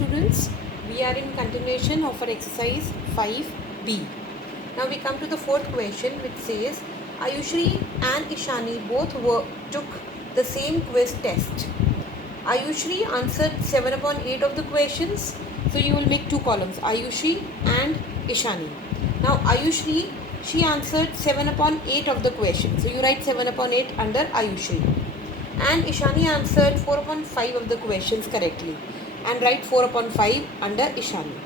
students, we are in continuation of our exercise 5b. Now we come to the fourth question, which says Ayushri and Ishani both took the same quiz test. Ayushri answered 7 upon 8 of the questions. So you will make two columns, Ayushri and Ishani. Now Ayushri, she answered 7 upon 8 of the questions. So you write 7 upon 8 under Ayushri. And Ishani answered 4 upon 5 of the questions correctly. And write 4 upon 5 under Ishani.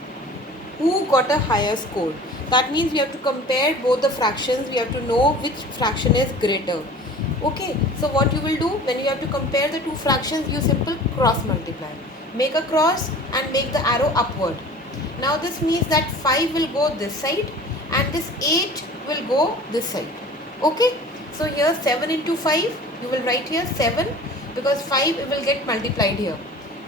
Who got a higher score? That means we have to compare both the fractions. We have to know which fraction is greater. Okay, so what you will do when you have to compare the two fractions, you simple cross multiply. Make a cross and make the arrow upward. Now this means that 5 will go this side and this 8 will go this side. Okay, so here 7 into 5, you will write here 7 because 5 will get multiplied here.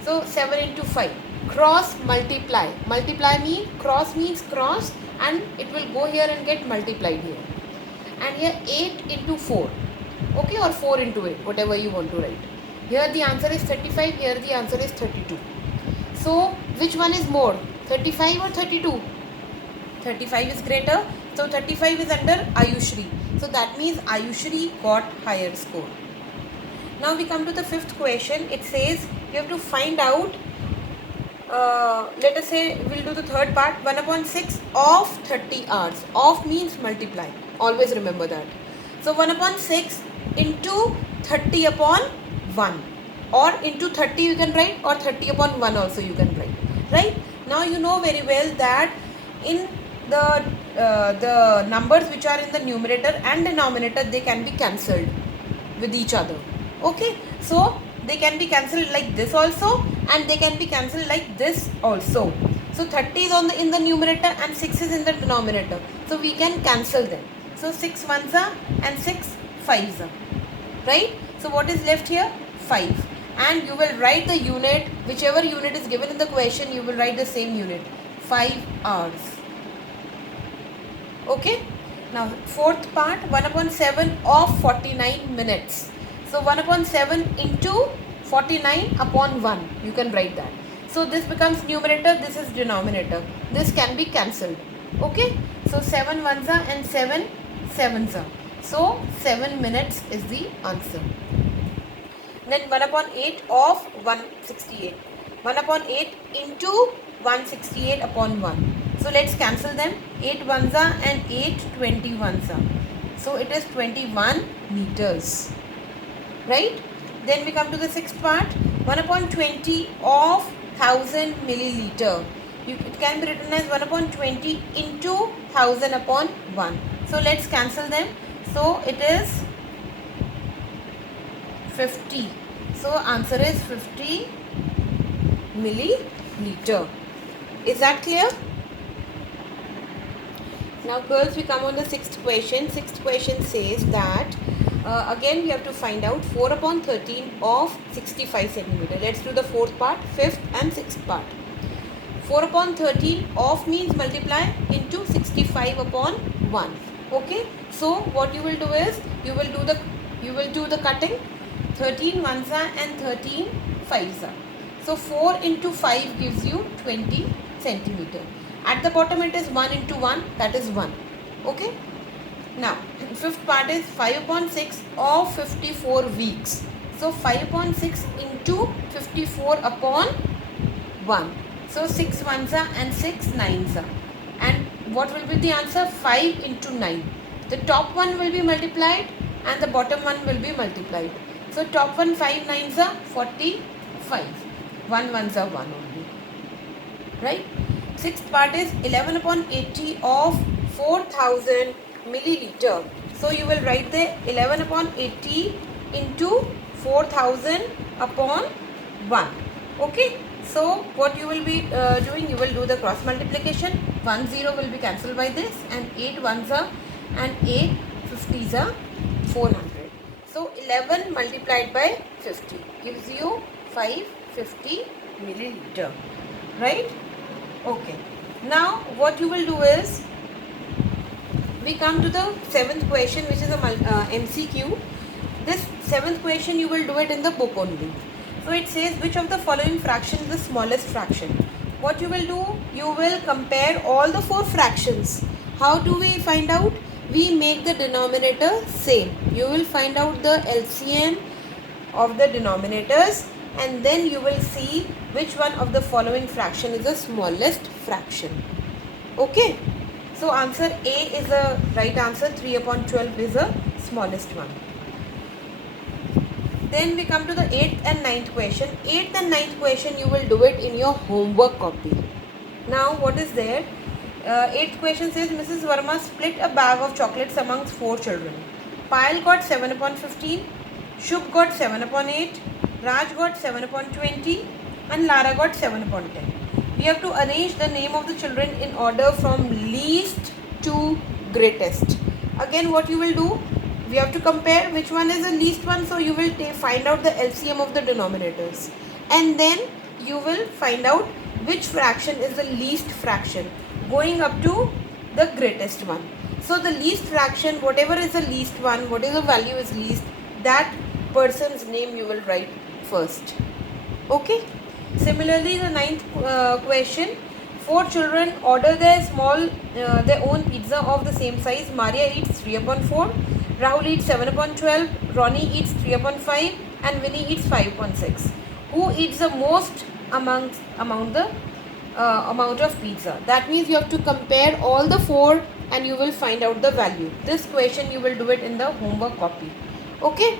So 7 into 5, cross multiply. Multiply means cross and it will go here and get multiplied here. And here 8 into 4. Okay, or 4 into 8, whatever you want to write. Here the answer is 35, here the answer is 32. So which one is more, 35 or 32? 35 is greater, so 35 is under Ayushri. So that means Ayushri got higher score. Now we come to the fifth question. It says you have to find out, let us say we'll do the third part, 1 upon 6 of 30 hours. Of means multiply, always remember that. So 1 upon 6 into 30 upon 1, or into 30 you can write, or 30 upon 1 also you can write, right? Now you know very well that in the numbers which are in the numerator and denominator, they can be cancelled with each other. Okay, so they can be cancelled like this also, and they can be cancelled like this also. So 30 is in the numerator and 6 is in the denominator, so we can cancel them. So 6 ones are and 6 fives are, right? So what is left here? 5. And you will write the unit, whichever unit is given in the question, you will write the same unit, 5 hours. Okay, now fourth part, 1 upon 7 of 49 minutes. So 1 upon 7 into 49 upon 1, you can write that. So this becomes numerator, this is denominator. This can be cancelled. Okay, so 7 ones are and 7 sevens are. So 7 minutes is the answer. Then 1 upon 8 of 168. 1 upon 8 into 168 upon 1. So let's cancel them. 8 ones are and 8 21s are. So it is 21 meters. Right? Then we come to the sixth part. 1 upon 20 of 1000 milliliter. It can be written as 1 upon 20 into 1000 upon 1. So let's cancel them. So it is 50. So answer is 50 milliliter. Is that clear? Now girls, we come on the sixth question. Sixth question says that again we have to find out 4 upon 13 of 65 centimeter. Let's do the fourth part, fifth and sixth part. 4 upon 13 of means multiply into 65 upon 1. Okay, so what you will do is you will do the cutting. 13 ones are and 13 fives are. So 4 into 5 gives you 20 centimeter. At the bottom it is 1 into 1, that is 1. Okay. Now fifth part is 5 upon 6 of 54 weeks. So 5 upon 6 into 54 upon 1. So 6 ones are and 6 nines are. And what will be the answer? 5 into 9. The top one will be multiplied and the bottom one will be multiplied. So top one 5 nines are 45. 1 ones are 1 only. Right? Sixth part is 11 upon 80 of 4000 milliliter. So you will write the 11 upon 80 into 4000 upon 1. Okay. So what you will be doing, you will do the cross multiplication. 1 0 will be cancelled by this, and 8 ones are and 8 50s are 400. So 11 multiplied by 50 gives you 550 milliliter. Right? Okay. Now what you will do is, we come to the seventh question, which is a MCQ. This seventh question you will do it in the book only. So it says which of the following fraction is the smallest fraction. What you will do, you will compare all the 4 fractions. How do we find out? We make the denominator same. You will find out the LCM of the denominators, and then you will see which one of the following fraction is the smallest fraction. Okay. So answer A is the right answer. 3/12 is the smallest one. Then we come to the 8th and 9th question. 8th and 9th question you will do it in your homework copy. Now what is there? 8th question says Mrs. Verma split a bag of chocolates amongst 4 children. Payal got 7/15, Shubh got 7/8, Raj got 7/20 and Lara got 7/10. We have to arrange the name of the children in order from least to greatest. Again what you will do? We have to compare which one is the least one, so you will find out the LCM of the denominators, and then you will find out which fraction is the least fraction going up to the greatest one. So the least fraction, whatever is the least one, whatever value is least, that person's name you will write first. Okay. Similarly, the 9th question, 4 children order their own pizza of the same size. Maria eats 3/4, Rahul eats 7/12, Ronnie eats 3/5 and Winnie eats 5/6. Who eats the most among the amount of pizza? That means you have to compare all the 4 and you will find out the value. This question you will do it in the homework copy. Okay.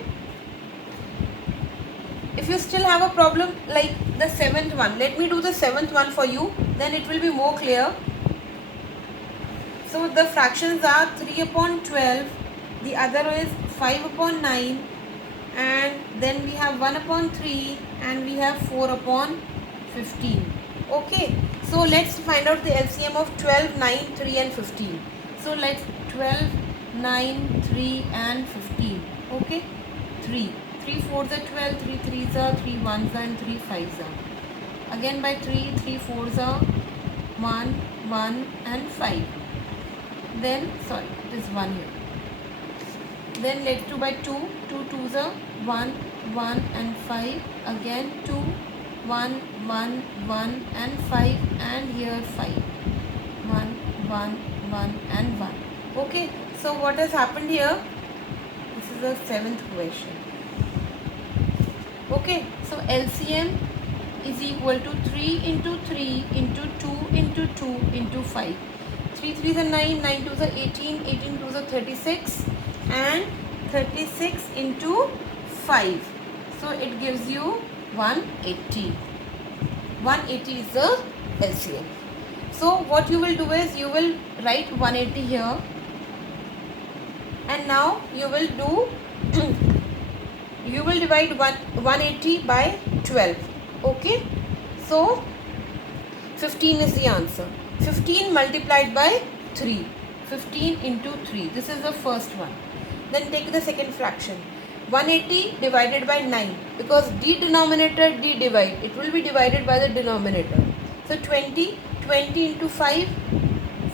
If you still have a problem like the 7th one, let me do the 7th one for you, then it will be more clear. So the fractions are 3/12, the other is 5/9, and then we have 1/3 and we have 4/15. Okay, so let's find out the LCM of 12, 9, 3 and 15. So let's 12, 9, 3 and 15. Okay, 3. 3 4s are 12, 3 3s are 3 1s are and 3 5s are. Again by 3, 3 4s are 1, 1 and 5. Then, sorry, it is 1 here. Then let's do by 2, 2 2s are 1, 1 and 5. Again 2, 1, 1, 1 and 5, and here 5. 1, 1, 1 and 1. Okay, so what has happened here? This is the 7th question. Okay, so LCM is equal to 3 into 3 into 2 into 2 into 5. 3 3s are 9, 9 2s are 18, 18 2s are 36 and 36 into 5. So it gives you 180. 180 is the LCM. So what you will do is you will write 180 here, and now you will do you will divide 180 by 12. Okay, so 15 is the answer. 15 multiplied by 3. 15 into 3. This is the first one. Then take the second fraction. 180 divided by 9, because denominator divide. It will be divided by the denominator. So 20. 20 into 5.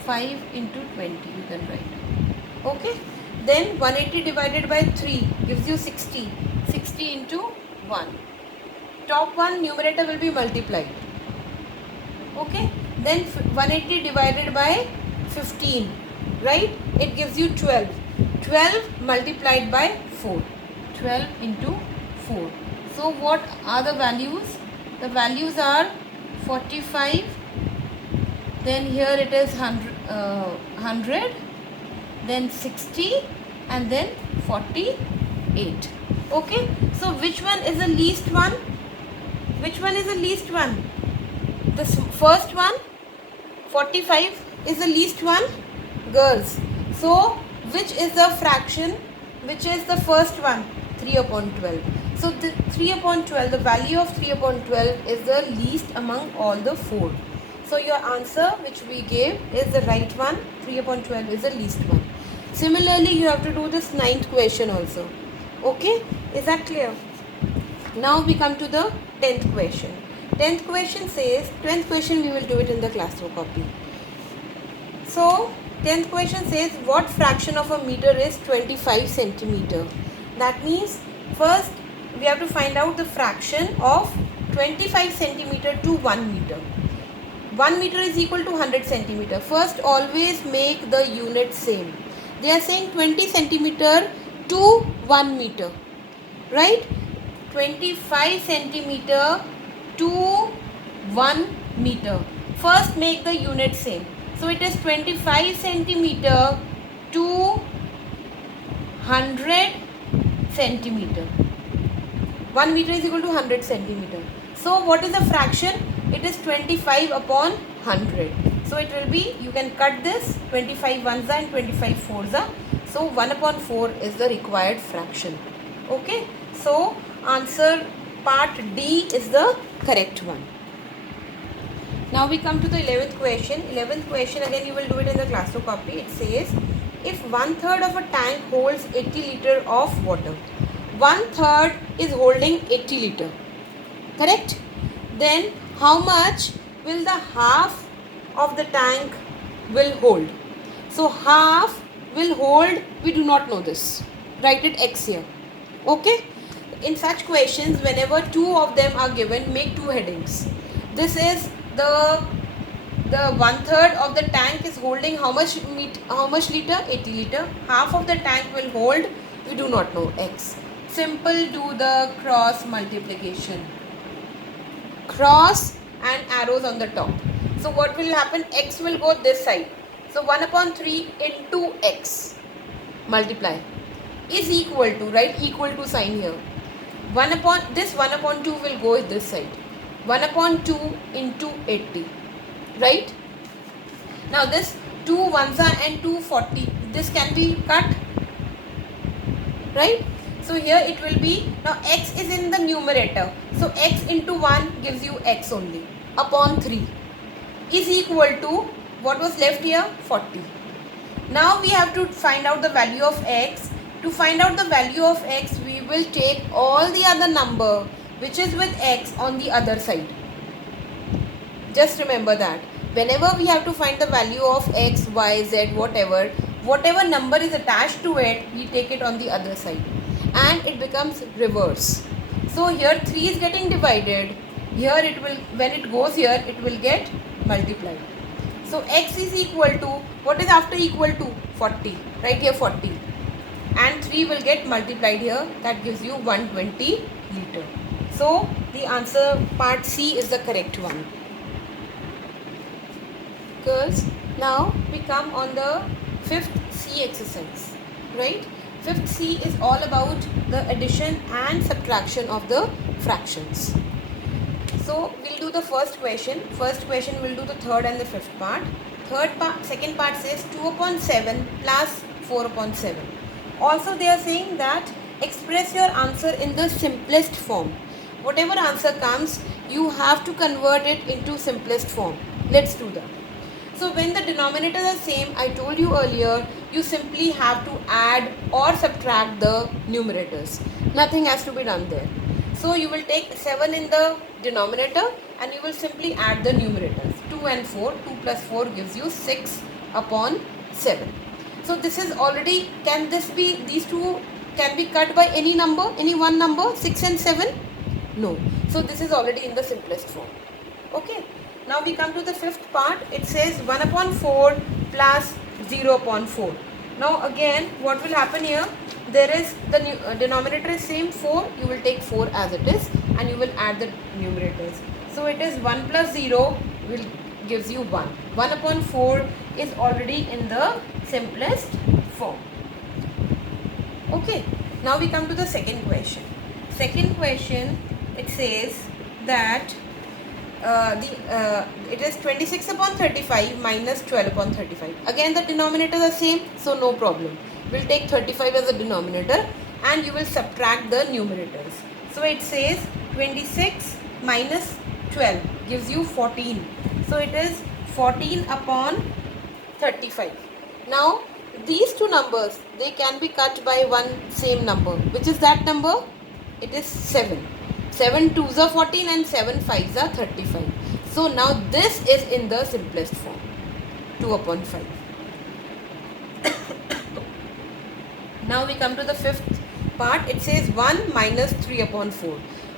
5 into 20 you can write. Okay. Then 180 divided by 3 gives you 60. 60 into 1. Top one numerator will be multiplied. Okay. Then 180 divided by 15. Right? It gives you 12. 12 multiplied by 4. 12 into 4. So what are the values? The values are 45. Then here it is 100. Then 60 and then 48. Okay, so which one is the least one? Which one is the least one? The first one, 45 is the least one, girls. So which is the fraction? Which is the first one? 3/12. So the 3/12, the value of 3/12 is the least among all the 4. So your answer which we gave is the right one. 3/12 is the least one. Similarly, you have to do this 9th question also. Okay, is that clear? Now we come to the 10th question. 10th question says, 10th question we will do it in the classroom copy. So 10th question says, what fraction of a meter is 25 centimeter? That means first we have to find out the fraction of 25 centimeter to 1 meter. 1 meter is equal to 100 centimeter. First, always make the unit same. They are saying 20 centimeter to 1 meter, right? 25 centimeter to 1 meter. First, make the unit same. So it is 25 centimeter to 100 centimeter. 1 meter is equal to 100 centimeter. So what is the fraction? It is 25 upon 100. So it will be, you can cut this, 25 ones and 25 fours. So 1 upon 4 is the required fraction. Okay. So answer part D is the correct one. Now we come to the 11th question. 11th question, again you will do it in the class copy. It says, if 1/3 of a tank holds 80 liter of water, 1/3 is holding 80 liter, correct? Then how much will the half of the tank will hold? So half will hold, we do not know this. Write it X here. Okay? In such questions, whenever two of them are given, make two headings. This is the 1/3 of the tank is holding how much liter? 80 liter. Half of the tank will hold, we do not know, X. Simple, do the cross multiplication. Cross and arrows on the top. So what will happen? X will go this side. So 1 upon 3 into X multiply is equal to, right, equal to sign here. 1 upon 2 will go this side. 1 upon 2 into 80, right? Now this 2 ones are and 2 40. This can be cut, right? So here it will be, now X is in the numerator. So X into 1 gives you X only upon 3 is equal to, what was left here? 40. Now we have to find out the value of X. To find out the value of X, we will take all the other number which is with X on the other side. Just remember that. Whenever we have to find the value of X, Y, Z, whatever number is attached to it, we take it on the other side. And it becomes reverse. So here 3 is getting divided. Here it will, when it goes here, it will get multiplied. So X is equal to, what is after equal to? 40. Right here 40. And 3 will get multiplied here. That gives you 120 liter. So the answer part C is the correct one. Girls, now we come on the 5th C exercise. Right? 5th C is all about the addition and subtraction of the fractions. So we'll do the first question. First question we'll do the third and the 5th part. Second part says 2 upon 7 plus 4 upon 7. Also they are saying that express your answer in the simplest form. Whatever answer comes, you have to convert it into simplest form. Let's do that. So when the denominators are same, I told you earlier, you simply have to add or subtract the numerators. Nothing has to be done there. So you will take 7 in the denominator and you will simply add the numerators. 2 and 4, 2 plus 4 gives you 6 upon 7. So this is already, can this be, these two can be cut by any number, any one number, 6 and 7? No. So this is already in the simplest form. Okay. Now we come to the 5th part. It says 1 upon 4 plus 0 upon 4. Now again, what will happen here? There is the denominator is same 4. You will take 4 as it is and you will add the numerators. So it is 1 plus 0 will gives you 1. 1 upon 4 is already in the simplest form. Okay. Now we come to the second question. Second question, it says that it is 26 upon 35 minus 12 upon 35. Again the denominators are same, so no problem. We'll take 35 as a denominator and you will subtract the numerators. So it says 26 minus 12 gives you 14. So it is 14 upon 35. Now these two numbers, they can be cut by one same number. Which is that number? It is 7. 7 2s are 14 and 7 5s are 35. So now this is in the simplest form. 2 upon 5. Now we come to the 5th part, it says 1 minus 3 upon 4.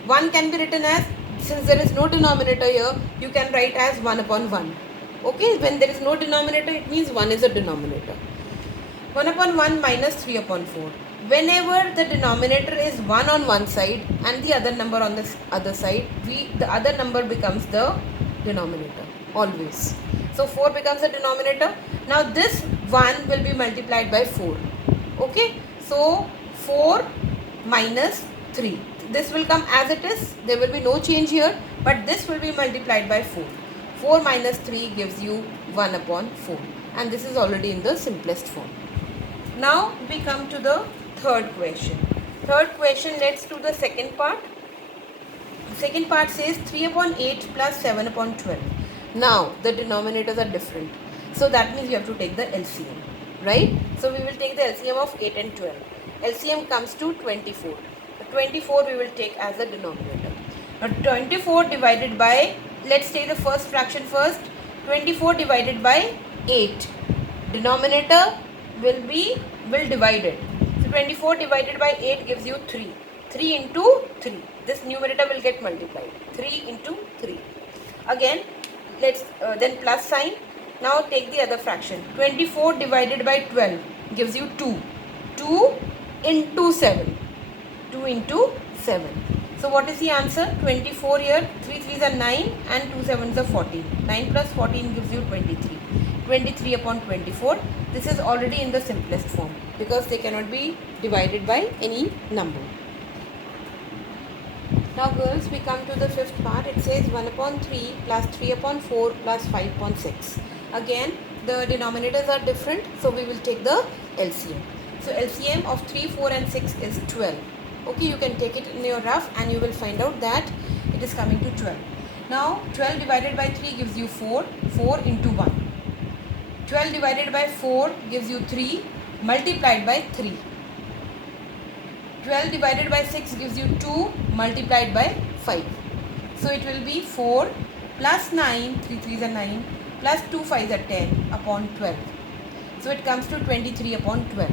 1 can be written as, since there is no denominator here, you can write as 1 upon 1. Okay, when there is no denominator, it means 1 is a denominator. 1 upon 1 minus 3 upon 4. Whenever the denominator is 1 on one side and the other number on the other side, the other number becomes the denominator, always. So 4 becomes the denominator. Now this 1 will be multiplied by 4. Okay, so 4 minus 3. This will come as it is. There will be no change here, but this will be multiplied by 4. 4 minus 3 gives you 1 upon 4. And this is already in the simplest form. Now we come to the third question. Third question, let's do the second part. The second part says 3 upon 8 plus 7 upon 12. Now the denominators are different. So that means you have to take the LCM. Right? So we will take the LCM of 8 and 12. LCM comes to 24. The 24 we will take as the denominator. Now 24 divided by, let's take the first fraction first. 24 divided by 8. Denominator will divide it. So 24 divided by 8 gives you 3. 3 into 3. This numerator will get multiplied. 3 into 3. Again, let's then plus sign. Now take the other fraction. 24 divided by 12 gives you 2. 2 into 7. 2 into 7. So what is the answer? 24 here. 3 3s are 9 and 2 7s are 14. 9 plus 14 gives you 23. 23 upon 24. This is already in the simplest form because they cannot be divided by any number. Now girls, we come to the fifth part. It says 1 upon 3 plus 3 upon 4 plus 5 upon 6. Again, the denominators are different, so we will take the LCM. So LCM of 3, 4 and 6 is 12. Okay, you can take it in your rough and you will find out that it is coming to 12. Now 12 divided by 3 gives you 4. 4 into 1. 12 divided by 4 gives you 3 multiplied by 3. 12 divided by 6 gives you 2 multiplied by 5. So it will be 4 plus 9, 3 3s are 9, plus 2 5s are 10 upon 12. So it comes to 23 upon 12.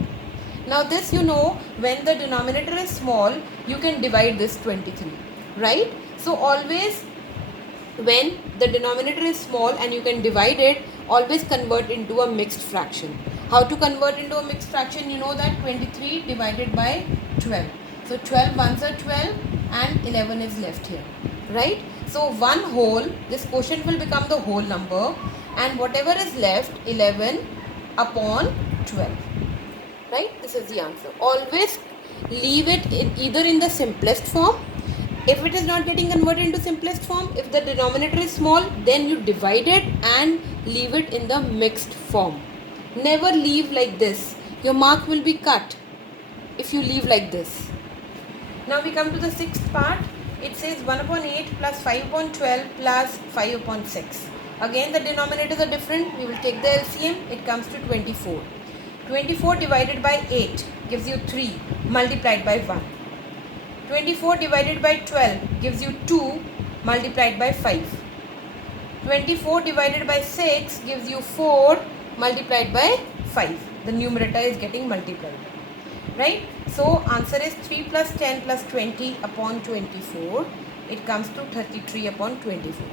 Now this, you know, when the denominator is small, you can divide this 23, right? So always when the denominator is small and you can divide it, always convert into a mixed fraction. How to convert into a mixed fraction? You know that 23 divided by 12. So 12 ones are 12 and 11 is left here, right? So one whole, this quotient will become the whole number, and whatever is left, 11 upon 12, right? This is the answer. Always leave it either in the simplest form. If it is not getting converted into simplest form, if the denominator is small, then you divide it and leave it in the mixed form. Never leave like this. Your mark will be cut if you leave like this. Now we come to the sixth part. It says 1 upon 8 plus 5 upon 12 plus 5 upon 6. Again the denominators are different. We will take the LCM. It comes to 24. 24 divided by 8 gives you 3 multiplied by 1. 24 divided by 12 gives you 2 multiplied by 5. 24 divided by 6 gives you 4 multiplied by 5. The numerator is getting multiplied. Right? So answer is 3 plus 10 plus 20 upon 24. It comes to 33 upon 24.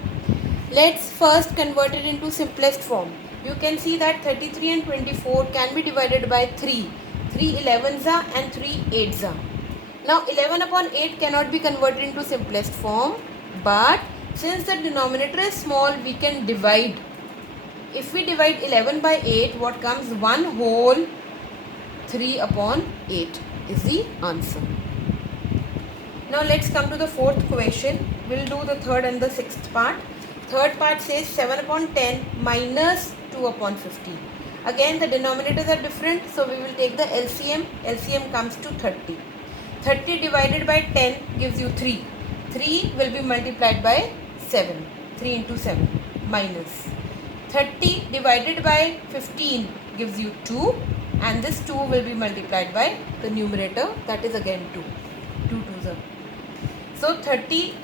Let's first convert it into simplest form. You can see that 33 and 24 can be divided by 3. 3 11s are and 3 8s are. Now 11 upon 8 cannot be converted into simplest form, but since the denominator is small, we can divide. If we divide 11 by 8, what comes? 1 whole 3 upon 8 is the answer. Now let's come to the fourth question. We'll do the third and the sixth part. Third part says 7 upon 10 minus 2 upon 15. Again the denominators are different, so we will take the LCM. LCM comes to 30. 30 divided by 10 gives you 3. 3 will be multiplied by 7. 3 into 7 minus. 30 divided by 15 gives you 2, and this 2 will be multiplied by the numerator, that is again 2. 2 2s are. So 30,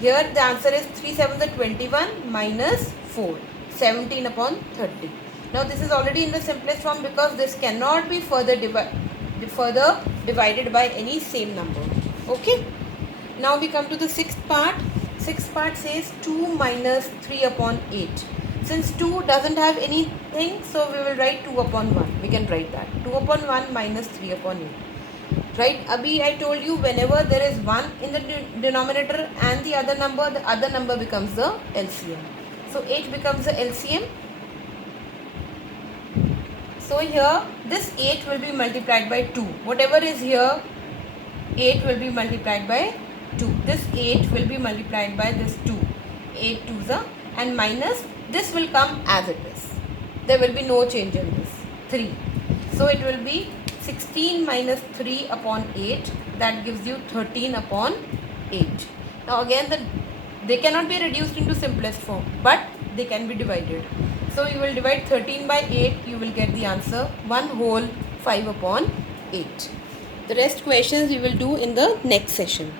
here the answer is 3 7s are 21 minus 4. 17 upon 30. Now this is already in the simplest form because this cannot be further further divided by any same number. Okay. Now we come to the sixth part. Sixth part says 2 minus 3 upon 8. Since 2 doesn't have anything, so we will write 2 upon 1. We can write that. 2 upon 1 minus 3 upon 8. Right? Abhi, I told you whenever there is 1 in the denominator and the other number becomes the LCM. So 8 becomes the LCM. So here this 8 will be multiplied by 2. Whatever is here, 8 will be multiplied by 2. This 8 will be multiplied by this 2. 8 2s and minus this will come as it is. There will be no change in this. 3. So it will be 16 minus 3 upon 8. That gives you 13 upon 8. Now again they cannot be reduced into simplest form, but they can be divided. So you will divide 13 by 8. You will get the answer 1 whole 5 upon 8. The rest questions we will do in the next session.